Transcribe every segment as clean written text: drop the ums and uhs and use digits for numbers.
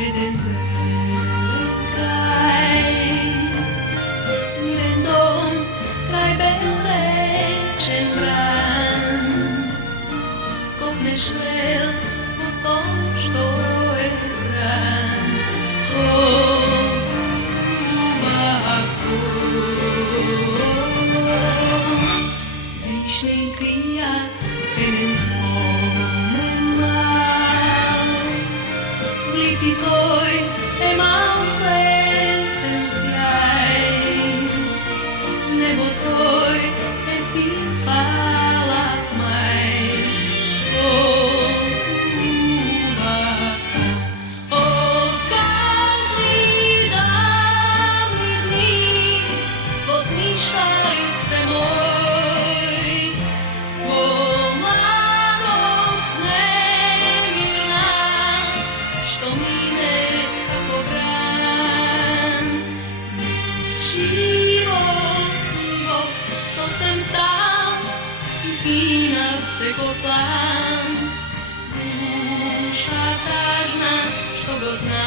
jeden zelen kraj. Mirendom, kraj belrečen bran, kopneš vel po som što je zbran. Višný krijak, jeden spomen mal, v lipi tvoj mal sresten sjaj, nebo tvoj si pala tmaj. Plán, duša tažna, što go zna.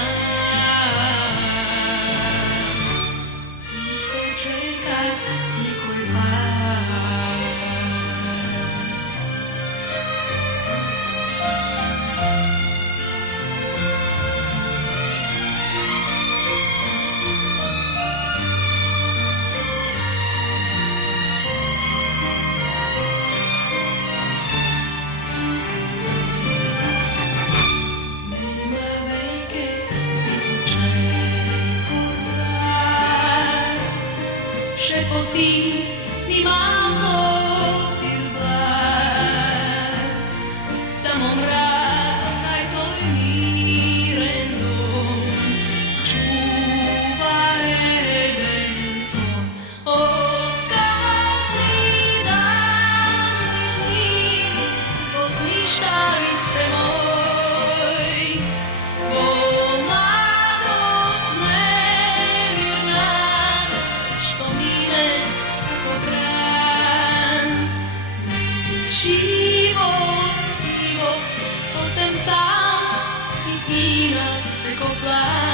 Isto čeka nekoj pán. Šepotí mi málo pirvár, samo mrak aj tvoj míren dom čúva jeden som. O skazný dám mi zní, pozníš tá liste môj, bo mladosť nemirná, što mire ako brán. Život, co jsem sám, i stína z plán.